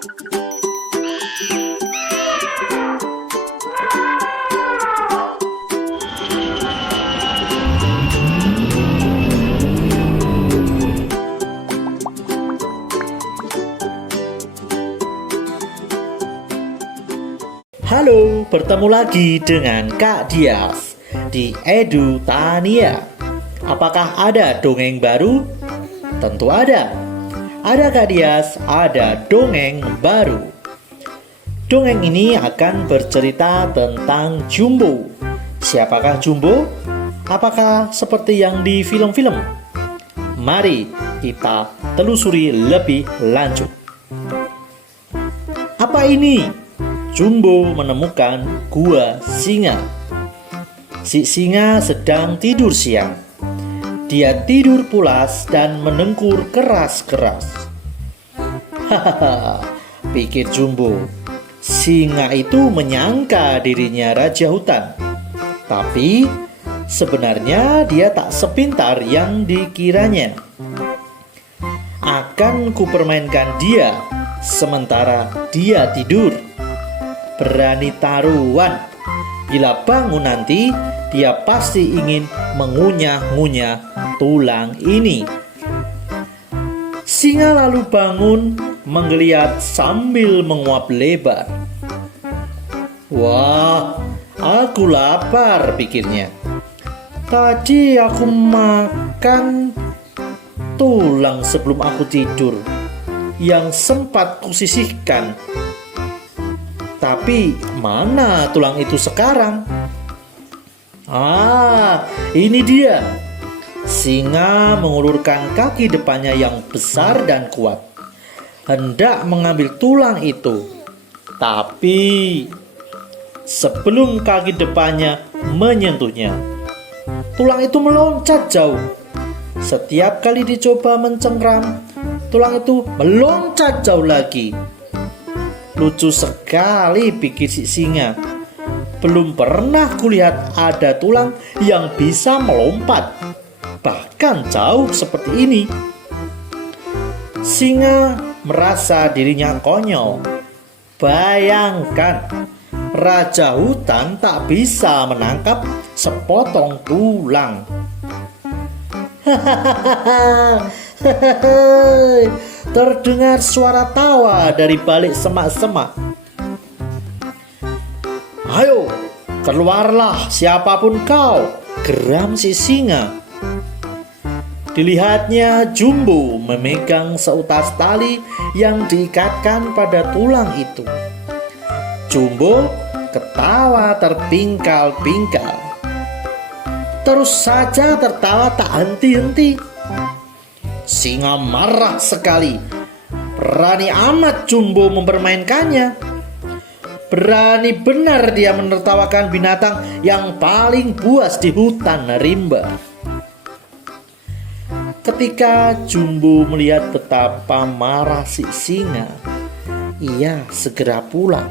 Halo, bertemu lagi dengan Kak Dias di Edu Tania. Apakah ada dongeng baru? Tentu ada. Ada Kak Dias, ada dongeng baru. Dongeng ini akan bercerita tentang Jumbo. Siapakah Jumbo? Apakah seperti yang di film-film? Mari kita telusuri lebih lanjut. Apa ini? Jumbo menemukan gua singa. Si singa sedang tidur siang. Dia tidur pulas dan mendengkur keras-keras. Hahaha, pikir Jumbo. Singa itu menyangka dirinya raja hutan. Tapi sebenarnya dia tak sepintar yang dikiranya. Akan kupermainkan dia sementara dia tidur. Berani taruhan, bila bangun nanti dia pasti ingin mengunyah-ngunyah tulang ini. Singa lalu bangun menggeliat sambil menguap lebar. Wah, aku lapar, pikirnya. Tadi aku makan tulang sebelum aku tidur yang sempat kusisihkan. Tapi mana tulang itu sekarang? Ini dia. Singa mengulurkan kaki depannya yang besar dan kuat, hendak mengambil tulang itu. Tapi sebelum kaki depannya menyentuhnya, tulang itu meloncat jauh. Setiap kali dicoba mencengkram, tulang itu meloncat jauh lagi. Lucu sekali, pikir si singa. Belum pernah kulihat ada tulang yang bisa melompat, bahkan jauh seperti ini. Singa merasa dirinya konyol. Bayangkan, raja hutan tak bisa menangkap sepotong tulang. Terdengar suara tawa dari balik semak-semak. Ayo, keluarlah siapapun kau, geram si singa. Dilihatnya Jumbo memegang seutas tali yang diikatkan pada tulang itu. Jumbo ketawa terpingkal-pingkal. Terus saja tertawa tak henti-henti. Singa marah sekali. Berani amat Jumbo mempermainkannya. Berani benar dia menertawakan binatang yang paling buas di hutan rimba. Ketika Jumbo melihat betapa marah si singa, ia segera pulang.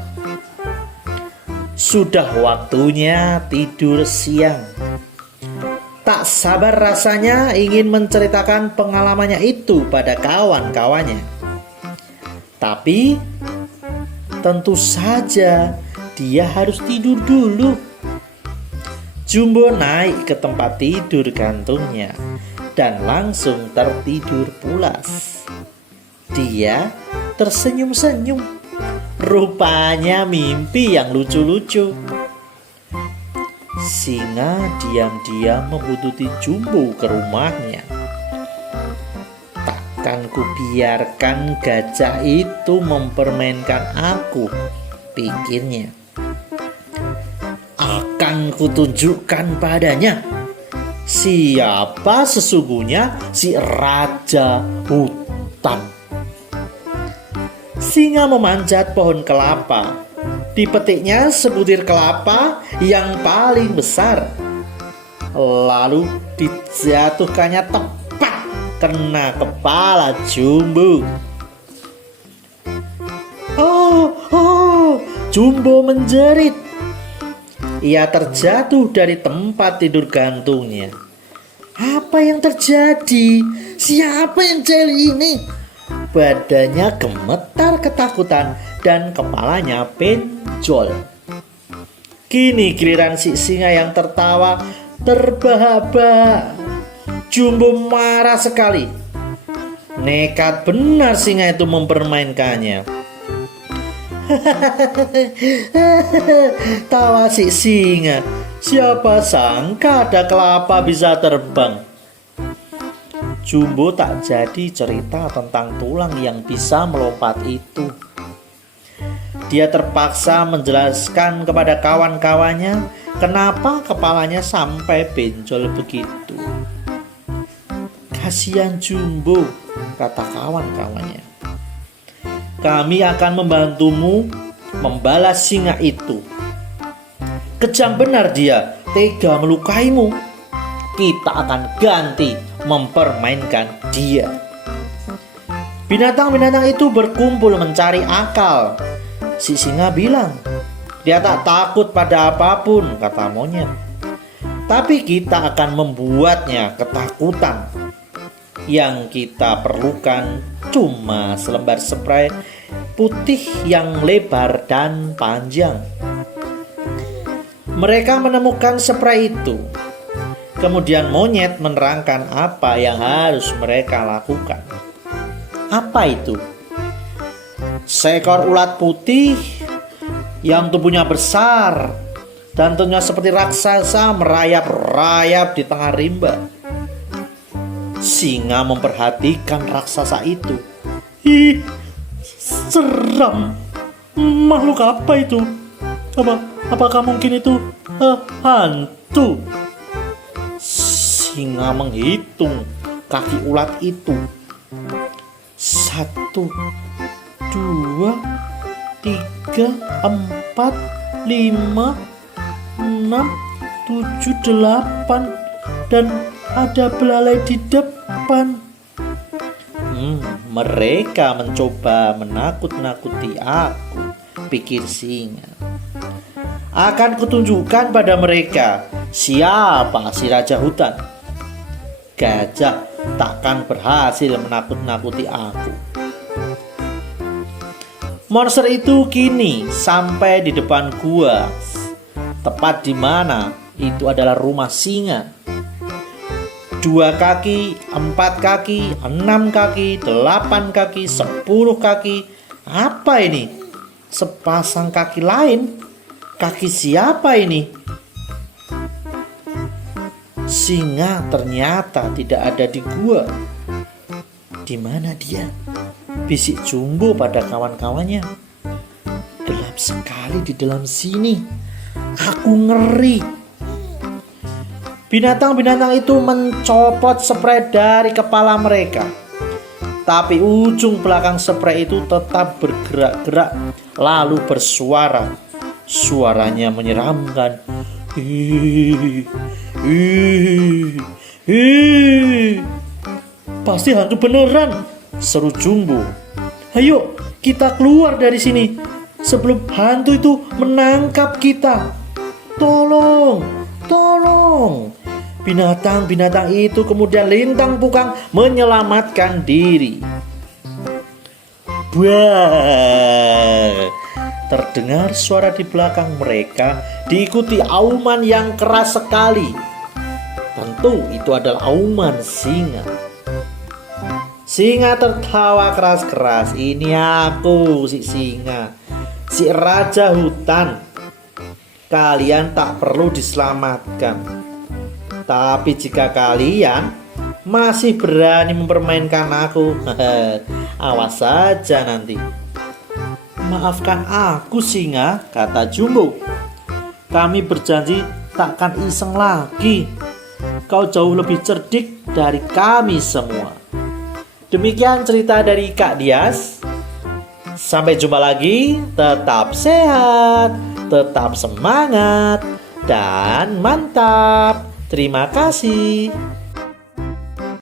Sudah waktunya tidur siang. Tak sabar rasanya ingin menceritakan pengalamannya itu pada kawan-kawannya. Tapi tentu saja dia harus tidur dulu. Jumbo naik ke tempat tidur gantungnya dan langsung tertidur pulas. Dia tersenyum-senyum. Rupanya mimpi yang lucu-lucu. Singa diam-diam membuntuti Jumbo ke rumahnya. Takkan kubiarkan gajah itu mempermainkan aku, pikirnya. Akan kutunjukkan padanya siapa sesungguhnya si raja hutan. Singa memanjat pohon kelapa. Dipetiknya sebutir kelapa yang paling besar. Lalu dijatuhkannya tepat kena kepala Jumbo. Jumbo menjerit. Ia terjatuh dari tempat tidur gantungnya. Apa yang terjadi? Siapa yang jeli ini? Badannya gemetar ketakutan dan kepalanya benjol. Kini giliran si singa yang tertawa terbahak-bahak. Jumbo marah sekali. Nekat benar singa itu mempermainkannya. Tawa si singa. Siapa sangka ada kelapa bisa terbang. Jumbo tak jadi cerita tentang tulang yang bisa melompat itu. Dia terpaksa menjelaskan kepada kawan-kawannya kenapa kepalanya sampai benjol begitu. Kasihan Jumbo, kata kawan-kawannya. Kami akan membantumu membalas singa itu. Kejam benar dia, tega melukaimu. Kita akan ganti mempermainkan dia. Binatang-binatang itu berkumpul mencari akal. Si singa bilang, dia tak takut pada apapun, kata monyet. Tapi kita akan membuatnya ketakutan. Yang kita perlukan cuma selembar spray putih yang lebar dan panjang. Mereka menemukan spray itu. Kemudian monyet menerangkan apa yang harus mereka lakukan. Apa itu? Seekor ulat putih yang tubuhnya besar dan tentunya seperti raksasa merayap-rayap di tengah rimba. Singa memperhatikan raksasa itu. Ih, seram. Makhluk apa itu? Apakah mungkin itu hantu? Singa menghitung kaki ulat itu. 1, 2, 3, 4, 5, 6, 7, 8 dan ada belalai di depan. Mereka mencoba menakut-nakuti aku, pikir singa. Akan kutunjukkan pada mereka siapa si raja hutan. Gajah takkan berhasil menakut-nakuti aku. Monster itu kini sampai di depan gua, tepat di mana itu adalah rumah singa. 2 kaki, 4 kaki, 6 kaki, 8 kaki, 10 kaki. Apa ini? Sepasang kaki lain? Kaki siapa ini? Singa ternyata tidak ada di gua. Di mana dia? Bisik Jumbo pada kawan-kawannya. Gelap sekali di dalam sini. Aku ngeri. Binatang-binatang itu mencopot spray dari kepala mereka. Tapi ujung belakang spray itu tetap bergerak-gerak lalu bersuara. Suaranya menyeramkan. Pasti hantu beneran, seru Jumbo. Ayo kita keluar dari sini sebelum hantu itu menangkap kita. Tolong, tolong. Binatang-binatang itu kemudian lintang pukang menyelamatkan diri. Wah, terdengar suara di belakang mereka, diikuti auman yang keras sekali. Tentu itu adalah auman singa. Singa tertawa keras-keras. Ini aku, si singa, si raja hutan. Kalian tak perlu diselamatkan. Tapi jika kalian masih berani mempermainkan aku, awas saja nanti. Maafkan aku singa, kata Jumbo. Kami berjanji takkan iseng lagi. Kau jauh lebih cerdik dari kami semua. Demikian cerita dari Kak Dias. Sampai jumpa lagi. Tetap sehat, tetap semangat, dan mantap. Terima kasih.